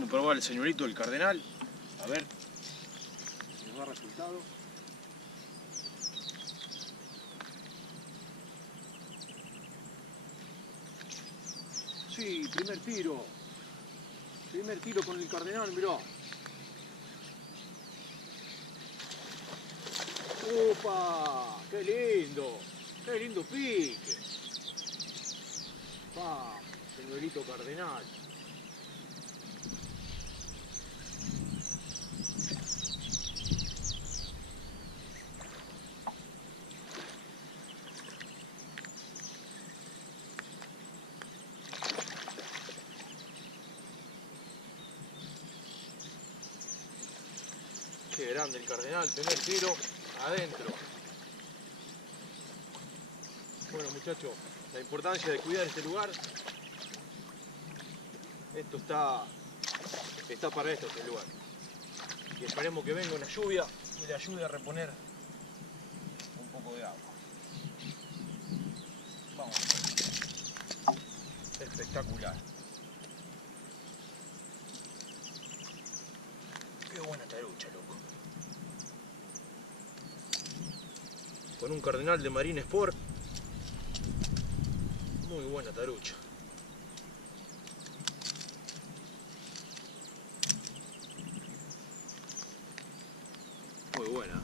Vamos a probar el señuelito del cardenal. A ver si nos da resultado. Sí, primer tiro. Primer tiro con el cardenal, mirá. ¡Opa! ¡Qué lindo! ¡Qué lindo pique! ¡Vamos, señuelito cardenal! Qué grande el cardenal, primer tiro, adentro. Bueno muchachos, la importancia de cuidar este lugar. Esto está para esto, este lugar. Y esperemos que venga una lluvia y le ayude a reponer un poco de agua. Vamos. Espectacular. Qué buena tarucha, loco. Con un cardenal de Marine Sport. Muy buena tarucha. Muy buena.